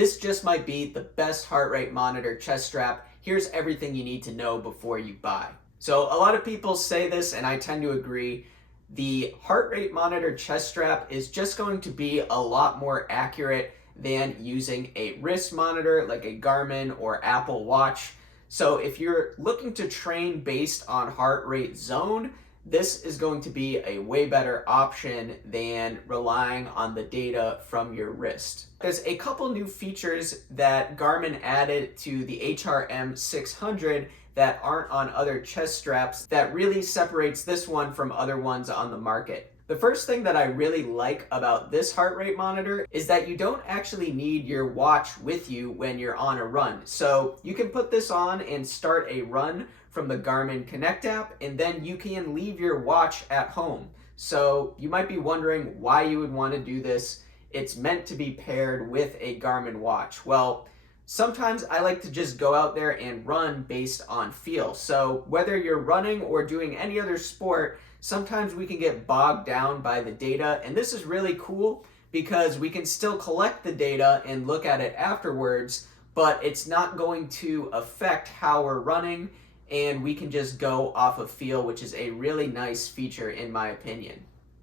this just might be the best heart rate monitor chest strap. Here's everything you need to know before you buy. So a lot of people say this, and I tend to agree. The heart rate monitor chest strap is just going to be a lot more accurate than using a wrist monitor like a Garmin or Apple Watch. So if you're looking to train based on heart rate zone, this is going to be a way better option than relying on the data from your wrist. There's a couple new features that Garmin added to the HRM 600 that aren't on other chest straps that really separates this one from other ones on the market. The first thing that I really like about this heart rate monitor is that you don't actually need your watch with you when you're on a run. So you can put this on and start a run from the Garmin Connect app, and then you can leave your watch at home. So you might be wondering why you would want to do this. It's meant to be paired with a Garmin watch. Well, sometimes I like to just go out there and run based on feel. So whether you're running or doing any other sport, sometimes we can get bogged down by the data, and this is really cool because we can still collect the data and look at it afterwards, but it's not going to affect how we're running, and we can just go off of feel, which is a really nice feature in my opinion.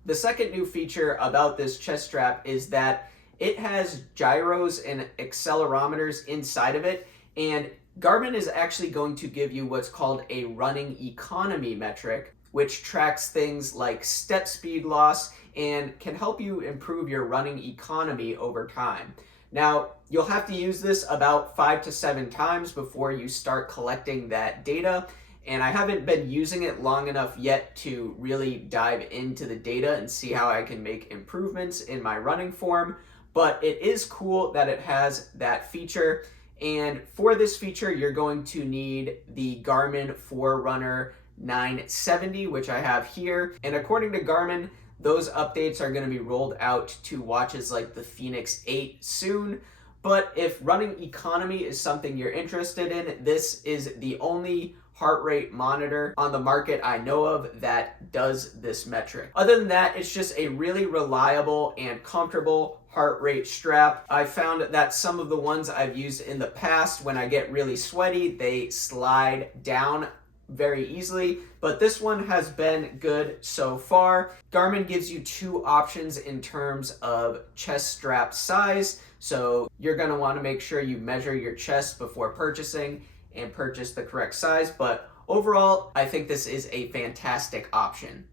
The second new feature about this chest strap is that it has gyros and accelerometers inside of it, and Garmin is actually going to give you what's called a running economy metric, which tracks things like step speed loss and can help you improve your running economy over time. Now, you'll have to use this about 5 to 7 times before you start collecting that data, and I haven't been using it long enough yet to really dive into the data and see how I can make improvements in my running form, but it is cool that it has that feature. And for this feature, you're going to need the Garmin Forerunner 970, which I have here. And according to Garmin, those updates are going to be rolled out to watches like the Fenix 8 soon. But if running economy is something you're interested in, this is the only heart rate monitor on the market I know of that does this metric. Other than that, it's just a really reliable and comfortable heart rate strap. I found that some of the ones I've used in the past, when I get really sweaty, they slide down very easily, but this one has been good so far. Garmin gives you 2 options in terms of chest strap size, so you're going to want to make sure you measure your chest before purchasing and purchase the correct size, but overall, I think this is a fantastic option.